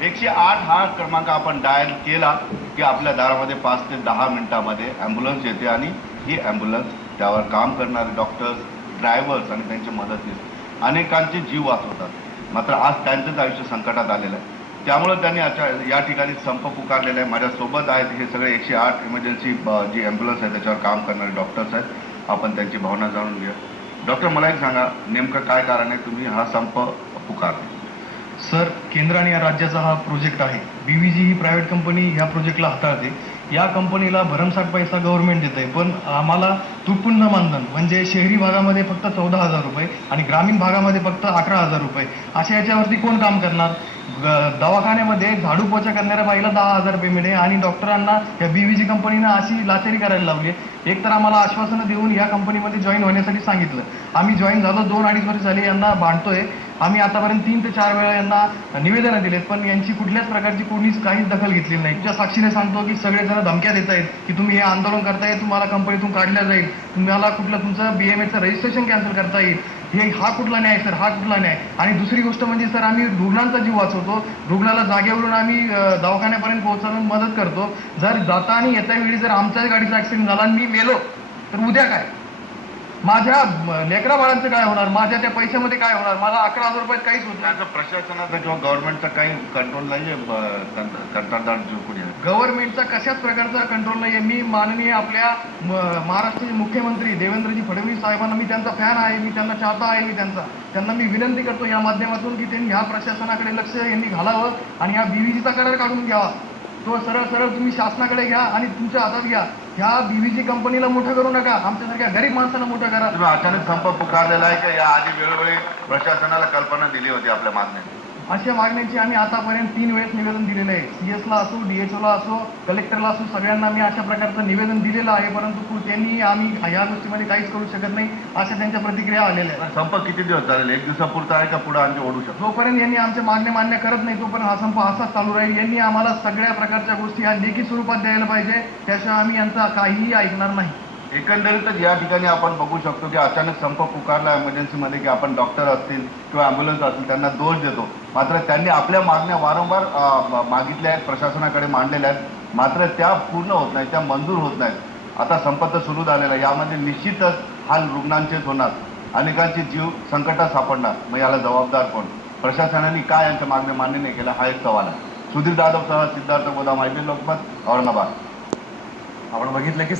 108 हा क्रमांक आपण डायल केला की आपल्या दारामध्ये 5 ते 10 मिनिटांमध्ये ॲम्ब्युलन्स येते आणि ही ॲम्ब्युलन्स त्यावर काम करणारे डॉक्टर्स, ड्रायव्हर्स आणि त्यांच्या मदतीस अनेकांचे जीव वाचवतात। मात्र आज त्यांचंच आयुष्य संकटात आलेलं आहे, त्यामुळे त्यांनी या ठिकाणी संप पुकारलेला आहे। माझ्यासोबत आहेत हे सगळे 108 इमर्जन्सी जी ॲम्ब्युलन्स आहे त्याच्यावर काम करणारे डॉक्टर्स आहेत। आपण त्यांची भावना जाणून घेऊया। डॉक्टर, मला एक सांगा, नेमकं काय कारण आहे तुम्ही हा संप पुकारला? सर, केंद्र आणि राज्याचा हा प्रोजेक्ट आहे। BVG ही प्रायव्हेट कंपनी ह्या प्रोजेक्टला हाताळते। या कंपनीला भरमसाठ पैसा गव्हर्नमेंट देत आहे, पण आम्हाला तुटपुंज मानधन म्हणजे शहरी भागामध्ये फक्त 14,000 रुपये आणि ग्रामीण भागामध्ये फक्त 11,000 रुपये अशा याच्यावरती कोण काम करणार? दवाखान्यामध्ये झाडू पोछा करणाऱ्या बाईला 10,000 पेमेंट आहे आणि डॉक्टरांना या BVG कंपनीनं अशी लाचारी करायला लावली आहे। एक तर आम्हाला आश्वासनं देऊन या कंपनीमध्ये जॉईन होण्यासाठी सांगितलं, आम्ही जॉईन झालो, 2-2.5 वर्ष झाली यांना भांडतोय। आम्ही आतापर्यंत 3 ते 4 वेळा यांना निवेदनं दिलेत, पण यांची कुठल्याच प्रकारची कोणीच काहीच दखल घेतलेली नाही। तुमच्या साक्षीने सांगतो की सगळेजण धमक्या देत आहेत की तुम्ही हे आंदोलन करताय, तुम्हाला कंपनीतून काढल्या जाईल, तुम्हाला तुमचं BMAचं रजिस्ट्रेशन कॅन्सल करता येईल। हा कुठला न्याय सर? हा कुठला न्याय? आणि दुसरी गोष्ट म्हणजे सर, आम्ही रुग्णांचा जीव वाचवतो, रुग्णाला जागेवरून आम्ही दवाखान्यापर्यंत पोहोचवून मदत करतो। जर जाता आणि येता वेळी जर आमच्याच गाडीचा ॲक्सिडेंट झाला आणि मी मेलो तर उद्या काय? माझ्या लेकरा बाळांचं काय होणार? माझ्या त्या पैशामध्ये काय होणार? मला 11,000 रुपयात काहीच होत नाही। प्रशासनाचा किंवा गव्हर्नमेंटचा काही कंट्रोल नाही आहे कंत्राटदार जो कोणी आहे? गव्हर्नमेंटचा कशाच प्रकारचा कंट्रोल नाही आहे। मी माननीय आपल्या महाराष्ट्राचे मुख्यमंत्री देवेंद्रजी फडणवीस साहेबांना मी त्यांचा फॅन आहे, मी त्यांना चाहता आहे, त्यांना मी विनंती करतो या माध्यमातून की त्यांनी ह्या प्रशासनाकडे लक्ष यांनी घालावं आणि ह्या BVGचा करार काढून घ्यावा। तो सरळ सरळ तुम्ही शासनाकडे घ्या आणि तुमच्या हातात घ्या। ह्या BVG कंपनीला मोठं करू नका, आमच्यासारख्या गरीब माणसाला मोठं करा। तुम्ही अचानक संप पुकारलेला आहे की या आधी वेळोवेळी प्रशासनाला कल्पना दिली होती आपल्या मागण्या? अशा मागण्यांची आम्ही आतापर्यंत 3 वेळेस निवेदन दिलेलं आहे। CS ला असो, DHO ला असो, कलेक्टरला असो, सगळ्यांना मी अशा प्रकारचं निवेदन दिलेलं आहे, परंतु त्यांनी आम्ही या गोष्टीमध्ये काहीच करू शकत नाही अशा त्यांच्या प्रतिक्रिया आलेल्या आहेत। संप किती दिवस चालेल? 1 दिवसापुरता आहे का पुढे आणखी ओढू शकतो? जोपर्यंत यांनी आमच्या मागण्या मान्य करत नाही तोपर्यंत हा संप असाच चालू राहील। यांनी आम्हाला सगळ्या प्रकारच्या गोष्टी या लेखी स्वरूपात द्यायला पाहिजे, त्याशिवाय आम्ही यांचा काहीही ऐकणार नाही। एकंदरीतच या ठिकाणी आपण बघू शकतो की अचानक संप पुकारला इमर्जन्सीमध्ये की आपण डॉक्टर असतील किंवा ॲम्ब्युलन्स असतील त्यांना दोष देतो, मात्र त्यांनी आपल्या मागण्या वारंवार मागितल्या आहेत, प्रशासनाकडे मांडलेल्या आहेत, मात्र त्या पूर्ण होत नाहीत, त्या मंजूर होत नाहीत। आता संप तर सुरू झालेला आहे, यामध्ये निश्चितच हाल रुग्णांचेच होणार, अनेकांचे जीव संकटात सापडणार। मग याला जबाबदार कोण? प्रशासनाने काय यांच्या मागण्या मान्य नाही केल्या हा एक सवाल आहे। सुधीर जाधव सह सिद्धार्थ गोदाम, IPN लोकमत, औरंगाबाद। आपण बघितलं की